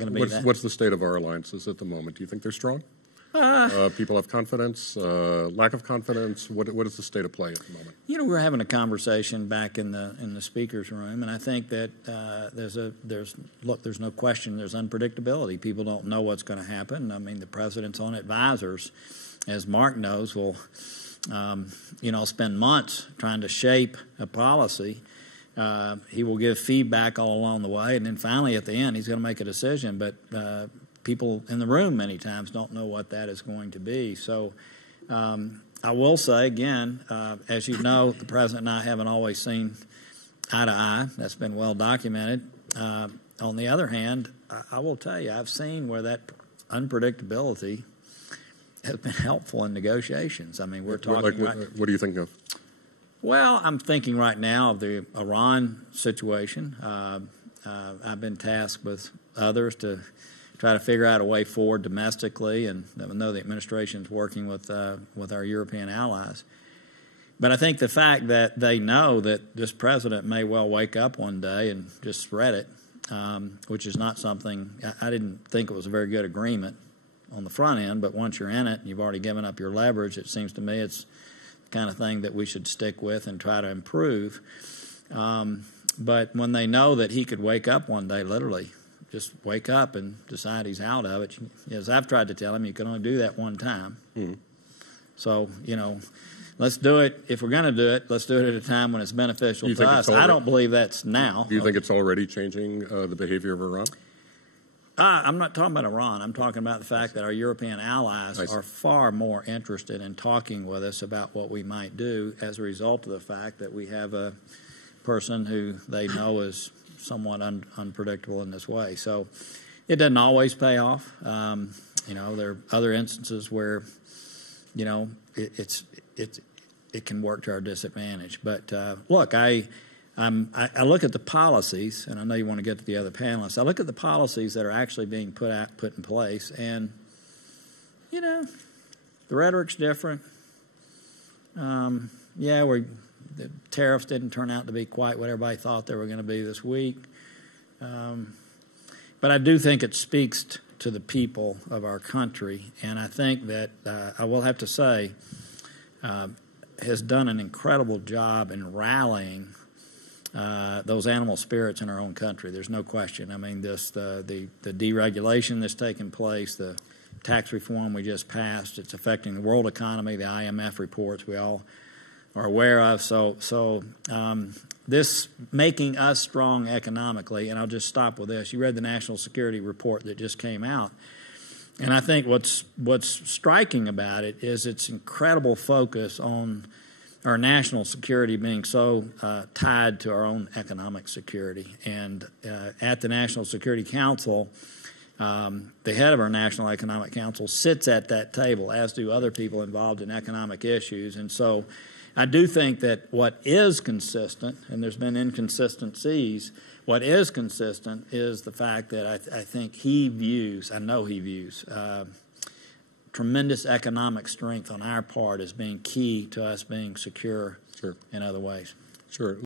going to be that. What's the state of our alliances at the moment? Do you think they're strong? People have confidence, lack of confidence. What is the state of play at the moment? You know, we're having a conversation back in the speaker's room, and I think that there's no question there's unpredictability. People don't know what's going to happen. I mean, the president's own advisors, as Mark knows, will spend months trying to shape a policy. He will give feedback all along the way, and then finally at the end he's going to make a decision. But people in the room many times don't know what that is going to be. So I will say again, as you know, the president and I haven't always seen eye to eye. That's been well documented. On the other hand, I will tell you, I've seen where that unpredictability has been helpful in negotiations. I mean, we're talking. What do you think of? Well, I'm thinking right now of the Iran situation. I've been tasked with others to try to figure out a way forward domestically, and I know the administration is working with our European allies. But I think the fact that they know that this president may well wake up one day and just threat it, which is not something, I didn't think it was a very good agreement on the front end, but once you're in it and you've already given up your leverage, it seems to me it's the kind of thing that we should stick with and try to improve. But when they know that he could wake up one day, literally, just wake up and decide he's out of it. As I've tried to tell him, you can only do that one time. Mm-hmm. So, let's do it. If we're going to do it, let's do it at a time when it's beneficial to us. I don't believe that's now. Do you think it's already changing the behavior of Iran? I'm not talking about Iran. I'm talking about the fact that our European allies are far more interested in talking with us about what we might do as a result of the fact that we have a person who they know is somewhat unpredictable in this way. So it doesn't always pay off. There are other instances where, it can work to our disadvantage. But look, I look at the policies, and I know you want to get to the other panelists. I look at the policies that are actually being put in place, and the rhetoric's different. The tariffs didn't turn out to be quite what everybody thought they were going to be this week. But I do think it speaks to the people of our country, and I think that I will have to say has done an incredible job in rallying those animal spirits in our own country. There's no question. I mean, the deregulation that's taken place, the tax reform we just passed, it's affecting the world economy, the IMF reports we all are aware of. So this making us strong economically, and I'll just stop with this. You read the national security report that just came out, and I think what's striking about it is its incredible focus on our national security being so tied to our own economic security. And at the National Security Council, the head of our National Economic Council sits at that table, as do other people involved in economic issues. And so I do think that what is consistent, and there's been inconsistencies, what is consistent is the fact that I think I know he views tremendous economic strength on our part as being key to us being secure in other ways. Sure.